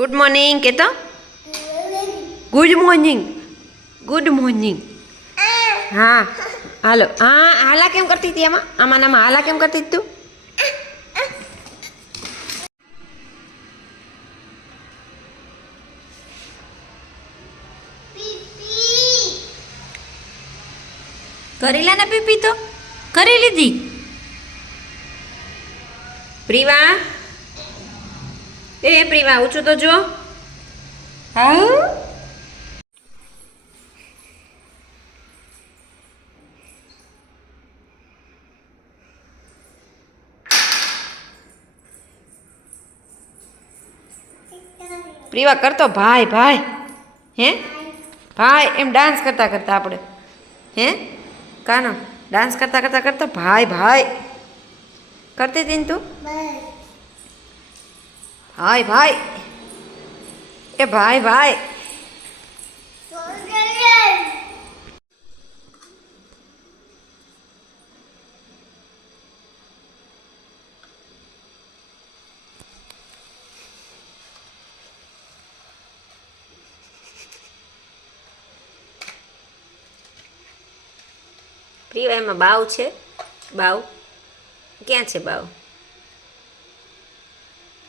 Good morning કે તો good morning good morning. હા હાલો. હા હાલા કેમ કરતી હતી આમાં હાલા કેમ કરતી હતી તું? કરી લે ને પીપી તો કરી લીધી. પ્રિવા એ પ્રિવા ઊંચું તો જો. હા પ્રિવા કરતો ભાઈ ભાઈ હે ભાઈ એમ ડાન્સ કરતા કરતા આપણે હે કાનો ડાન્સ કરતા કરતા કરતા ભાઈ ભાઈ કરતી હતી ને તું? ભાઈ ભાઈ એ ભાઈ ભાઈ. પ્રિવા એમાં બાવ છે. બાવ ક્યાં છે? બાવ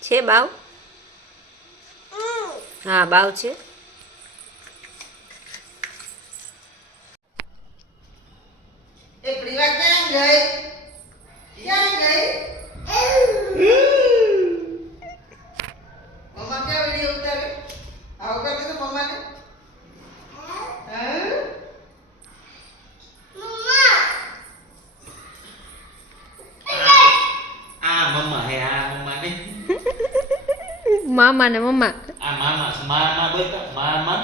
છે? બાવ હા બાવ છે. એ પ્રિવા ક્યાં ગઈ? ક્યાં ગઈ? મમ્મા ક્યાં વિડિયો ઉતારે? આવો કરતી તો મમ્માને. મામા ને મમ્મા. આ મામા મામા બોલતા મામા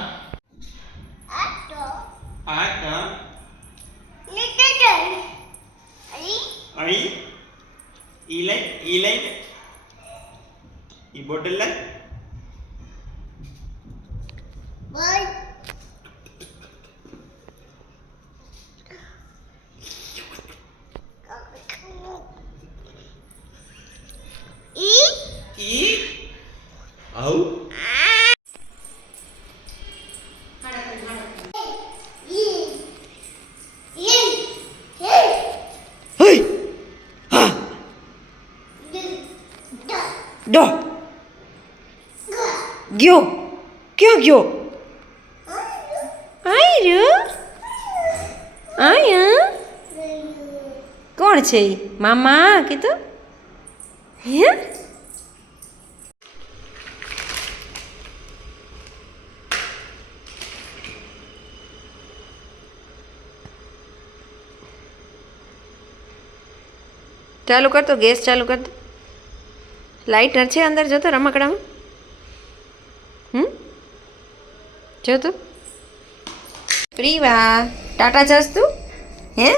આટો અઈ ઈ લઈ ઈ બોટલ લઈ બોલ ઈ આવ ડો ગયો ક્યાં ગયો? આયરો આયા કોણ છે? મામા કીધું હે? ચાલુ કર તો ગેસ ચાલુ કર દો. લાઇટર છે અંદર જતો રમકડામાં. જોતો પ્રિવા ટાટા જસ તું હે?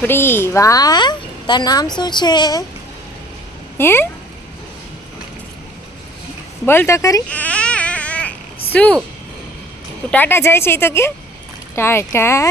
પ્રિવા તાર નામ શું છે હે? બોલ તો ખરી શું તું ટાટા જાય છે? એ તો કે ટાટા